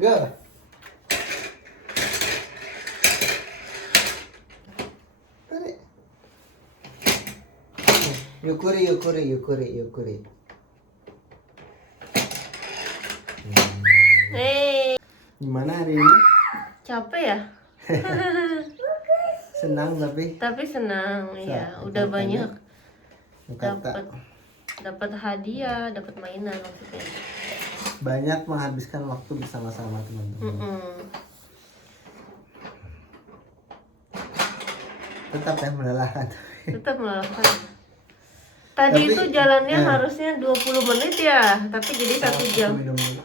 Go. Tarik. Yukuri. Hey, Gimana hari ini? capek ya? Senang tapi Tapi senang ya. Sa- Udah katanya- banyak kata dapat hadiah, dapat mainan maksudnya. banyak menghabiskan waktu bersama-sama teman-teman. Mm-mm. Tetap ya melelahkan. Tetap melelahkan. Tadi Tapi, itu jalannya eh. harusnya 20 menit ya, tapi jadi 1 jam. Aku minum dulu.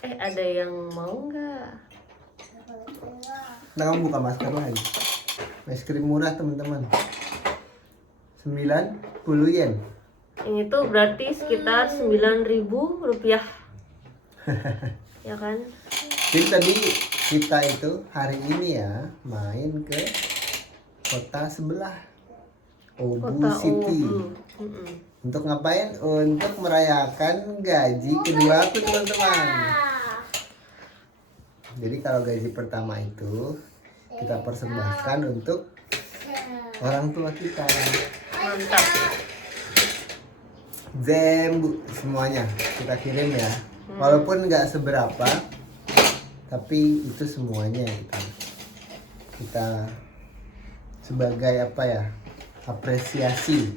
Ada yang mau nggak? Nah, kamu buka masker lagi. Es krim murah teman-teman. 90 yen. Ini tuh berarti sekitar 9.000 rupiah. Ya kan? Jadi tadi kita itu hari ini ya main ke kota sebelah, Obu Kota City. Obu. Mm-mm. Untuk ngapain? Untuk merayakan gaji kedua aku teman-teman. Jadi kalau gaji pertama itu kita persembahkan untuk orang tua kita. Mantap. Zembu semuanya kita kirim ya. Walaupun nggak seberapa, tapi itu semuanya kita sebagai apa ya, apresiasi.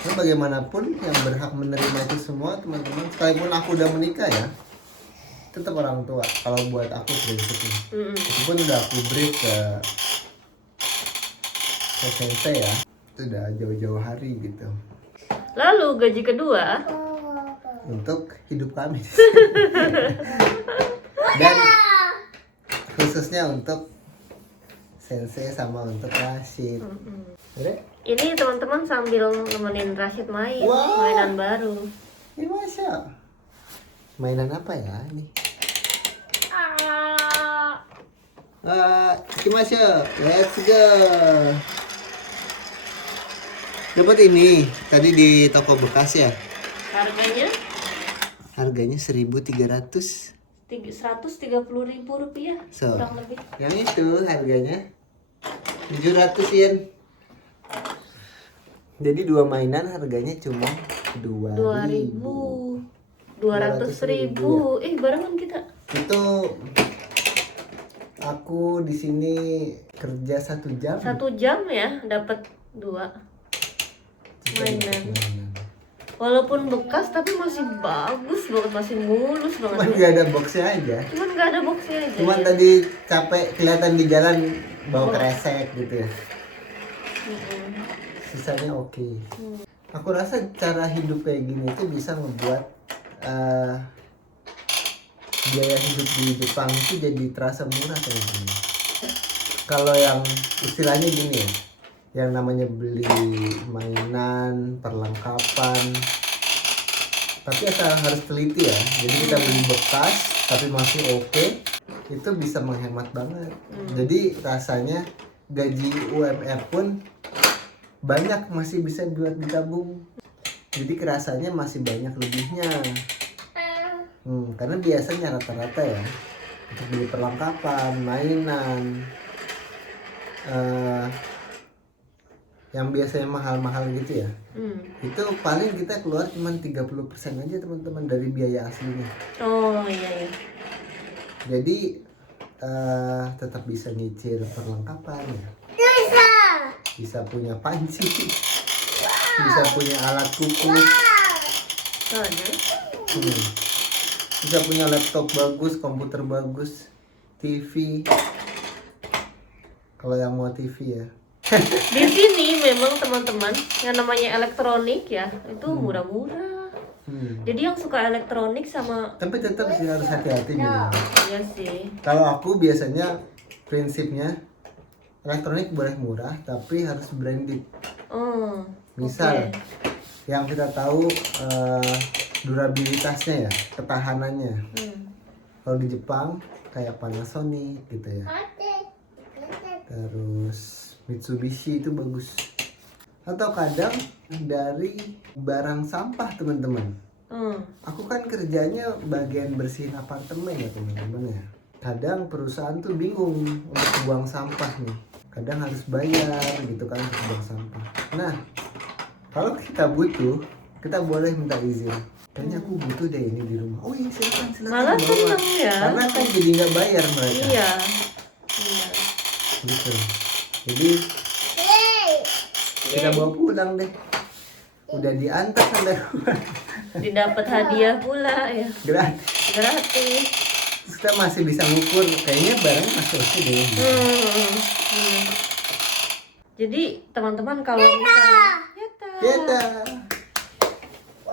Karena bagaimanapun yang berhak menerima itu semua teman-teman, sekalipun aku udah menikah ya, tetap orang tua. Kalau buat aku prinsipnya, Mm-mm. itu pun udah aku brief ke sensei ya, itu udah jauh-jauh hari gitu. Lalu gaji kedua, Untuk hidup kami dan khususnya untuk sensei sama untuk Rashid. Udah? ini teman-teman sambil nemenin Rashid main Wow. mainan baru. Ini Masya. Mainan apa ya ini? Masya, let's go. Dapat ini tadi di toko bekas ya. Harganya Harganya 1.300. 130.000 rupiah So, kurang lebih. yang itu harganya 700 yen. Jadi dua mainan harganya cuma 2.000. 200.000. Barengan kita. Itu aku di sini kerja 1 jam. 1 jam ya dapat 2 mainan. Walaupun bekas tapi masih bagus banget, masih mulus Cuman banget. nggak ada boxnya aja. Cuman nggak ada boxnya aja. Cuman ya. tadi capek kelihatan di jalan bawa kresek gitu ya. Mm-mm. Sisanya oke. Aku rasa cara hidup kayak gini itu bisa membuat biaya hidup di Jepang itu jadi terasa murah teman-teman. Kalau yang istilahnya gini ya, yang namanya beli mainan, perlengkapan, tapi asal harus teliti ya. Jadi kita beli bekas tapi masih oke, itu bisa menghemat banget. Jadi rasanya gaji UMR pun banyak masih bisa buat ditabung. Jadi kerasanya masih banyak lebihnya. Karena biasanya rata-rata ya untuk beli perlengkapan, mainan, yang biasanya mahal-mahal gitu ya, itu paling kita keluar cuma 30% aja teman-teman dari biaya aslinya. Oh iya. Jadi tetap bisa nyicil perlengkapan ya. Bisa punya panci, bisa punya alat kukus, Soalnya bisa punya laptop bagus, komputer bagus, TV. Kalau yang mau TV ya. di sini memang teman-teman yang namanya elektronik ya itu murah-murah. Jadi yang suka elektronik sama Tapi tetap sih harus hati-hati nih. iya sih. Kalau aku biasanya prinsipnya elektronik boleh murah tapi harus branded. Oh, Misal oke. yang kita tahu durabilitasnya ya, ketahanannya. Kalau di Jepang kayak Panasonic gitu ya. Terus Mitsubishi itu bagus. Atau kadang dari barang sampah teman-teman. Aku kan kerjanya bagian bersihin apartemen ya teman-teman ya. Kadang perusahaan tuh bingung untuk buang sampah nih. Kadang harus bayar gitu kan untuk buang sampah. Nah, kalau kita butuh, kita boleh minta izin. Kayaknya aku butuh deh ini di rumah. Oh iya silakan Malah bawa. seneng ya. Karena kan jadi nggak bayar mereka. Iya. Gitu. Jadi kita bawa pulang deh. Udah diantar sampai rumah. Didapat hadiah pula ya. Gratis. Gratis. Terus kita masih bisa ngukur. Kayaknya barangnya masih oke deh. Hmm. Jadi teman-teman kalau misalnya Kita.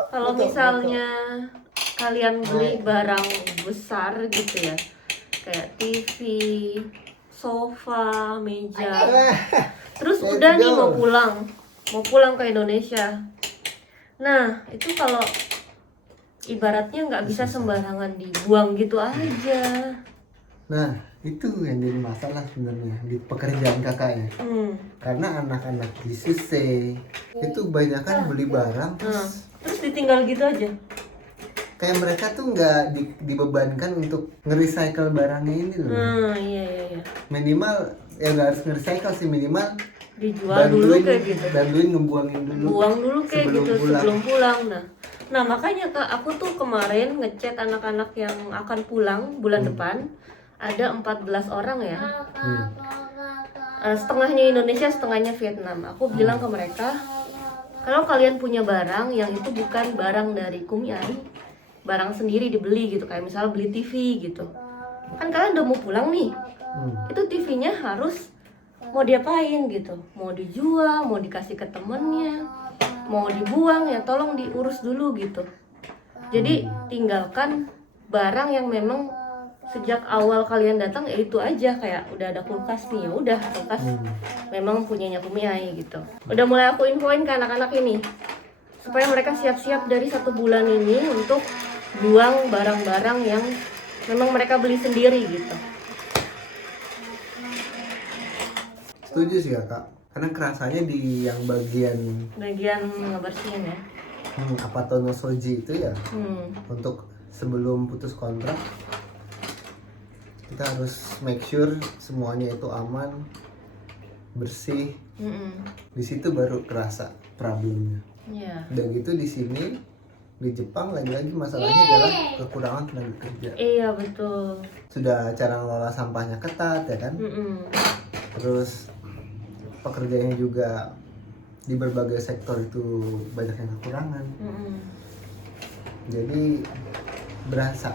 kalau misalnya kalian beli barang besar gitu ya, kayak TV, sofa, meja, terus Let's udah nih go. mau pulang ke Indonesia. Nah itu kalau ibaratnya nggak bisa sembarangan dibuang gitu aja. Nah, itu yang jadi masalah sebenarnya di pekerjaan kakaknya. Karena anak-anak di Suse itu banyak kan beli barang Terus ditinggal gitu aja. kayak mereka tuh nggak dibebankan untuk nge-recycle barangnya ini loh. Iya. Minimal ya nggak harus nge-recycle sih, minimal Dijual dulu kayak gitu. bantuin ngebuangin dulu. Buang dulu kayak sebelum gitu pulang. sebelum pulang. Nah makanya Kak, aku tuh kemarin ngechat anak-anak yang akan pulang bulan depan. Ada 14 orang ya. Setengahnya Indonesia, setengahnya Vietnam. Aku bilang ke mereka, kalau kalian punya barang yang itu bukan barang dari Kumiai, barang sendiri dibeli gitu, kayak misalnya beli TV gitu, kan kalian udah mau pulang nih, itu TV-nya harus mau diapain gitu, mau dijual, mau dikasih ke temennya, mau dibuang ya tolong diurus dulu gitu. Jadi tinggalkan barang yang memang sejak awal kalian datang ya itu aja, kayak udah ada kulkas nih, ya udah kulkas memang punyanya Kumiai gitu. Udah mulai aku infoin ke anak-anak ini supaya mereka siap-siap dari 1 bulan ini untuk buang barang-barang yang memang mereka beli sendiri gitu. Setuju sih kakak. Karena kerasanya di yang bagian ngebersihin ya. apa Tono Soji itu ya, untuk sebelum putus kontrak kita harus make sure semuanya itu aman, bersih. Di situ baru kerasa problemnya. Dan gitu di sini di Jepang lagi-lagi masalahnya adalah kekurangan tenaga kerja. Iya betul. Sudah cara ngelola sampahnya ketat ya kan. Terus pekerjaannya juga di berbagai sektor itu banyak yang kekurangan. Jadi berasa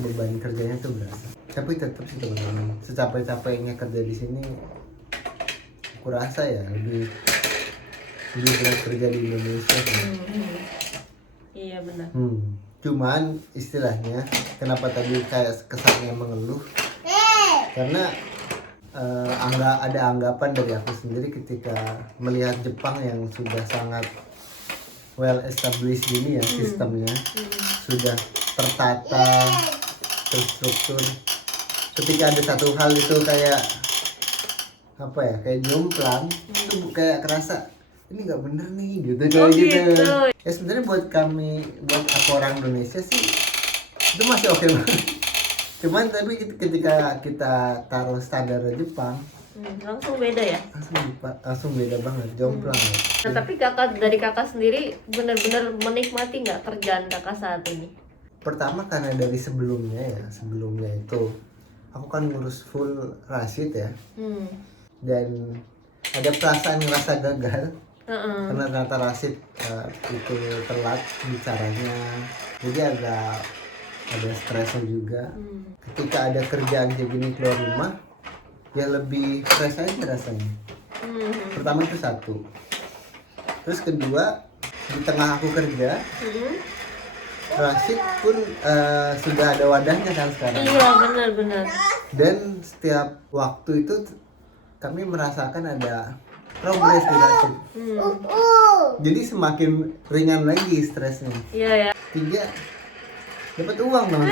beban kerjanya tuh berasa. Tapi tetap sih teman-teman, secapek-capeknya kerja di sini, aku rasa ya lebih berat kerja di Indonesia. Iya benar. Cuman istilahnya kenapa tadi kayak kesannya mengeluh? Karena ada anggapan dari aku sendiri ketika melihat Jepang yang sudah sangat well established gini ya sistemnya, sudah tertata, terstruktur. Ketika ada satu hal itu kayak apa ya, kayak jomplang, itu kayak kerasa ini nggak bener nih gitu, kayak gitu. Ya sebenarnya buat aku orang Indonesia sih itu masih oke banget. Cuman tapi ketika kita taruh standar Jepang, langsung beda ya. Langsung beda banget, jomplang. Nah tapi dari kakak sendiri benar-benar menikmati nggak kerjaan kakak saat ini? Pertama karena dari sebelumnya itu aku kan ngurus full Rashid ya, dan ada perasaan ngerasa gagal karena ternyata Rashid itu telat bicaranya, jadi agak ada stresnya juga. Ketika ada kerjaan kayak gini keluar rumah ya lebih stres aja rasanya. Pertama itu satu, terus kedua di tengah aku kerja Rashid pun sudah ada wadahnya kan sekarang. Iya benar. Dan setiap waktu itu kami merasakan ada progres di Rashid. Jadi semakin ringan lagi stresnya. Iya ya. 3, dapat uang dong.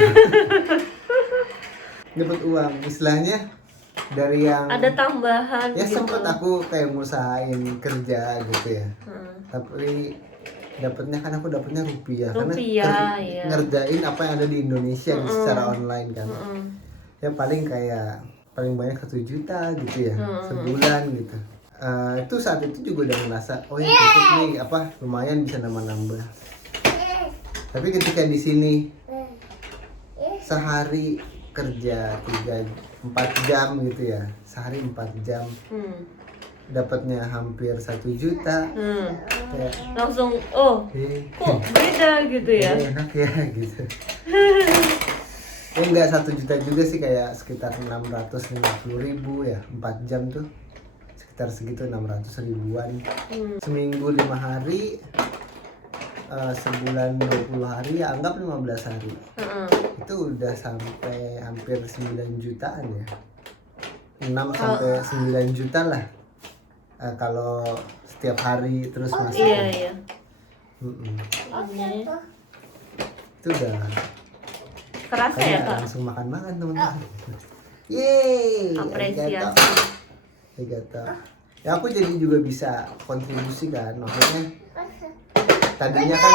Dapat uang, istilahnya dari yang ada tambahan ya gitu. sempat aku kayak ngusahain kerja gitu ya, tapi dapatnya kan aku dapatnya rupiah, karena Rupiah, iya. ngerjain apa yang ada di Indonesia secara online kan. Mm-mm. Ya paling banyak 1 juta gitu ya sebulan gitu. Itu saat itu juga udah ngerasa oh ya cukup nih, apa lumayan bisa nambah-nambah. Tapi ketika di sini sehari kerja 4 jam gitu ya, sehari 4 jam dapatnya hampir 1 juta. Kayak, Langsung kok beda gitu ya. enak ya gitu. Enggak 1 juta juga sih, kayak sekitar 650.000 ya, 4 jam tuh sekitar segitu, 600 ribuan. Seminggu 5 hari, sebulan 20 hari, ya anggap 15 hari. Itu udah sampai hampir 9 jutaan ya, 6 sampai 9 juta lah. Kalau setiap hari terus masuk. Iya. Itu udah Kerasa ya Kak? langsung makan teman-teman. Yeay, Apresiasi. arigato. Ya aku jadi juga bisa kontribusi kan, maksudnya tadinya kan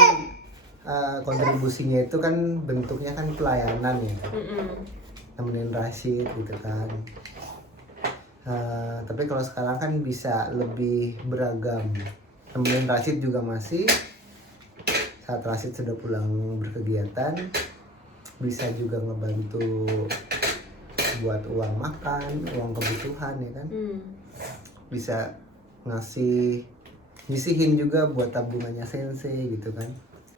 kontribusinya itu kan bentuknya kan pelayanan ya, nemenin Rashid gitu kan. Tapi kalau sekarang kan bisa lebih beragam. Nemenin Rashid juga masih, saat Rashid sudah pulang berkegiatan bisa juga ngebantu buat uang makan, uang kebutuhan ya kan. Bisa nyisihin juga buat tabungannya Sensei gitu kan.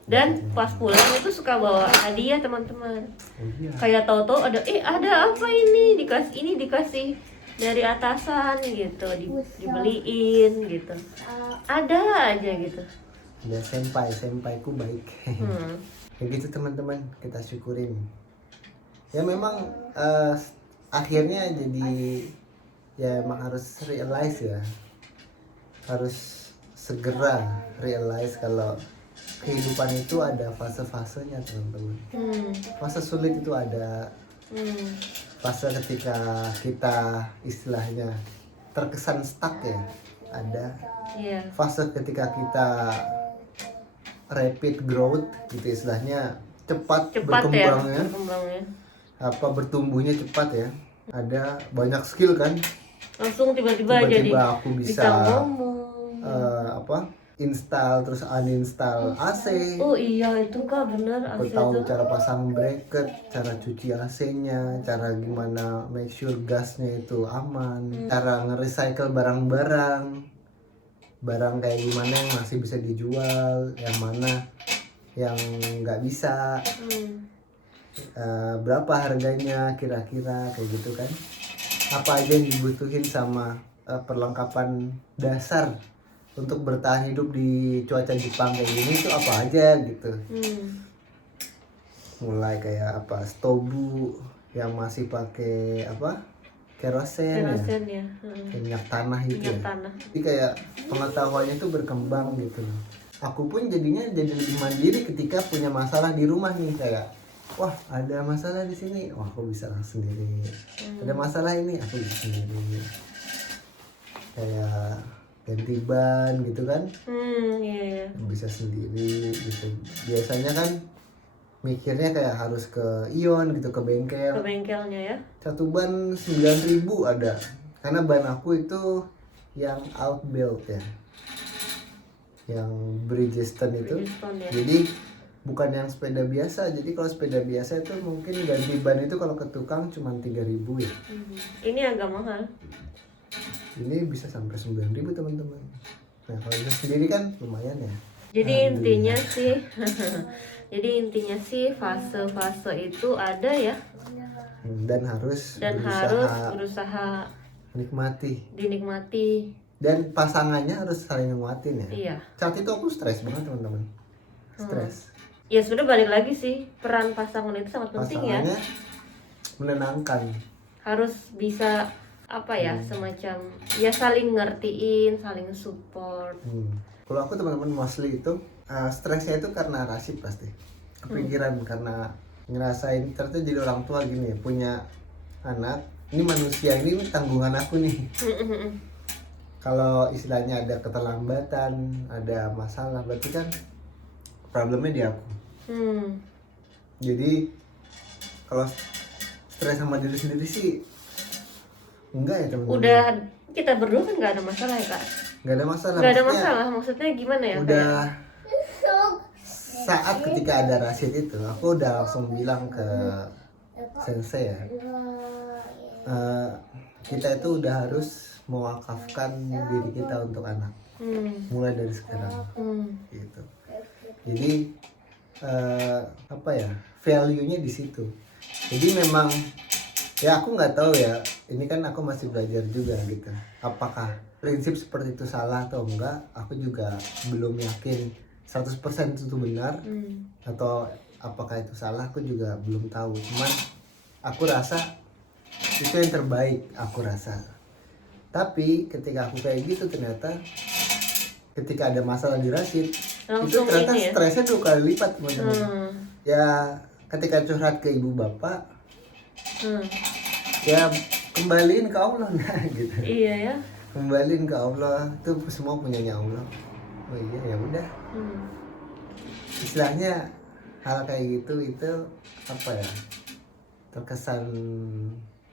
Dan pas pulang itu suka bawa hadiah teman-teman. Oh, iya. Kayak tahu-tahu ada apa ini, dikasih dari atasan gitu, dibeliin gitu. Ada aja gitu. Ya sempaiku baik. Kayak gitu teman-teman, kita syukurin. Ya memang akhirnya jadi ya emang harus realize ya, harus segera realize kalau kehidupan itu ada fase-fasenya teman-teman. Fase sulit itu ada, fase ketika kita istilahnya terkesan stuck ya, ada. Fase ketika kita rapid growth gitu, istilahnya cepat berkembangnya, bertumbuhnya cepat ya. Ada banyak skill kan, langsung tiba-tiba jadi aku bisa ngomong, install terus uninstall AC. Oh iya itu Kak, bener. Aku tahu cara pasang bracket, cara cuci AC-nya, cara gimana make sure gasnya itu aman, cara nge-recycle barang kayak gimana yang masih bisa dijual, yang mana yang nggak bisa, berapa harganya kira-kira kayak gitu kan, apa aja yang dibutuhin sama perlengkapan dasar untuk bertahan hidup di cuaca Jepang kayak gini itu apa aja gitu. Mulai kayak stobu yang masih pakai kerosen ya. Minyak tanah gitu ya. Jadi kayak pengetahuannya itu berkembang gitu. Aku pun jadinya jadi lebih mandiri ketika punya masalah di rumah nih, kayak wah ada masalah di sini, wah aku bisa sendiri. Ada masalah ini aku bisa sendiri. Kayak ganti ban gitu kan, bisa sendiri gitu. Biasanya kan mikirnya kayak harus ke Ion gitu, ke bengkelnya ya. Satu ban 9.000 ada, karena ban aku itu yang outbuild ya, yang Bridgestone itu ya. Jadi bukan yang sepeda biasa. Jadi kalau sepeda biasa itu mungkin ganti ban itu kalau ke tukang cuma 3.000 ya. Ini agak mahal. Ini bisa sampai 9.000 teman-teman. Nah kalau itu sendiri kan lumayan ya. Jadi intinya sih fase-fase itu ada ya. Dan harus berusaha dinikmati. Dan pasangannya harus saling nguatin ya. Iya. Saat itu aku stres banget teman-teman. Stres. Ya sudah, balik lagi sih, peran pasangan itu sangat penting ya. Pasangannya menenangkan. Harus bisa semacam ya saling ngertiin, saling support. Kalau aku teman-teman mostly itu stresnya itu karena Rashid pasti. Kepikiran karena ngerasain ternyata jadi orang tua gini ya, punya anak. Ini manusia, ini tanggungan aku nih. Kalau istilahnya ada keterlambatan, ada masalah, berarti kan problemnya di aku. Jadi kalau stres sama diri sendiri sih enggak ya teman-teman. Udah kita berdua kan nggak ada masalah ya kak? Nggak ada masalah. Nggak ada Maksudnya masalah, maksudnya gimana ya? udah Kayak, saat ketika ada Rashid itu, aku udah langsung bilang ke sensei ya, kita itu udah harus mewakafkan diri kita untuk anak, mulai dari sekarang, gitu. Jadi apa ya, value-nya di situ. Jadi memang ya aku nggak tahu ya, ini kan aku masih belajar juga gitu. Apakah prinsip seperti itu salah atau enggak? Aku juga belum yakin 100% itu benar, atau apakah itu salah, aku juga belum tahu. Cuman aku rasa itu yang terbaik, aku rasa. Tapi ketika aku kayak gitu, ternyata ketika ada masalah di Rashid, itu langsung ternyata ini ya? stresnya 2 kali lipat teman-teman. Ya ketika curhat ke ibu bapak, ya kembaliin ke Allah nah gitu. Iya ya. Kembaliin ke Allah, itu semua punyanya Allah. Oh iya, ya udah. Istilahnya hal kayak gitu itu apa ya, terkesan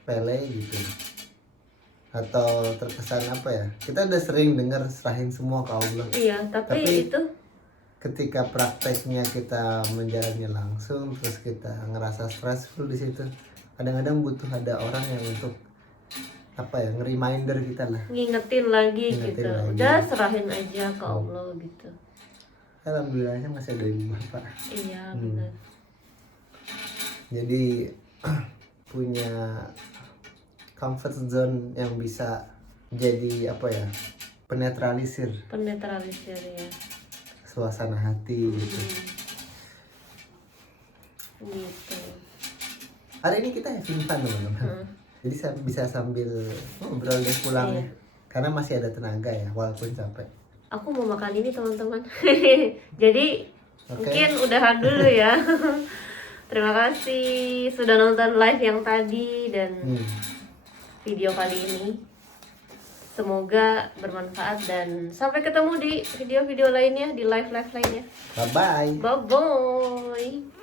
pele gitu, atau terkesan apa ya, kita udah sering dengar serahin semua ke Allah. Iya, tapi itu ketika prakteknya kita menjalani langsung, terus kita ngerasa stressful di situ, kadang-kadang butuh ada orang yang untuk apa ya, nge-reminder kita lah, ngingetin lagi Ngingetin gitu. lagi. Udah serahin aja ke Allah gitu. Alhamdulillahnya masih ada ibu bapak. Iya benar. Jadi punya comfort zone yang bisa jadi apa ya, penetralisir Penetralisir ya. suasana hati gitu. Gitu. Hari ini kita having fun teman-teman. Jadi saya bisa sambil ngobrol deh pulangnya, karena masih ada tenaga ya walaupun capek. Aku mau makan ini teman-teman. Jadi Oke. mungkin udahan dulu ya. Terima kasih sudah nonton live yang tadi dan video kali ini. Semoga bermanfaat dan sampai ketemu di video-video lainnya, di live-live lainnya. Bye bye. Bye-bye.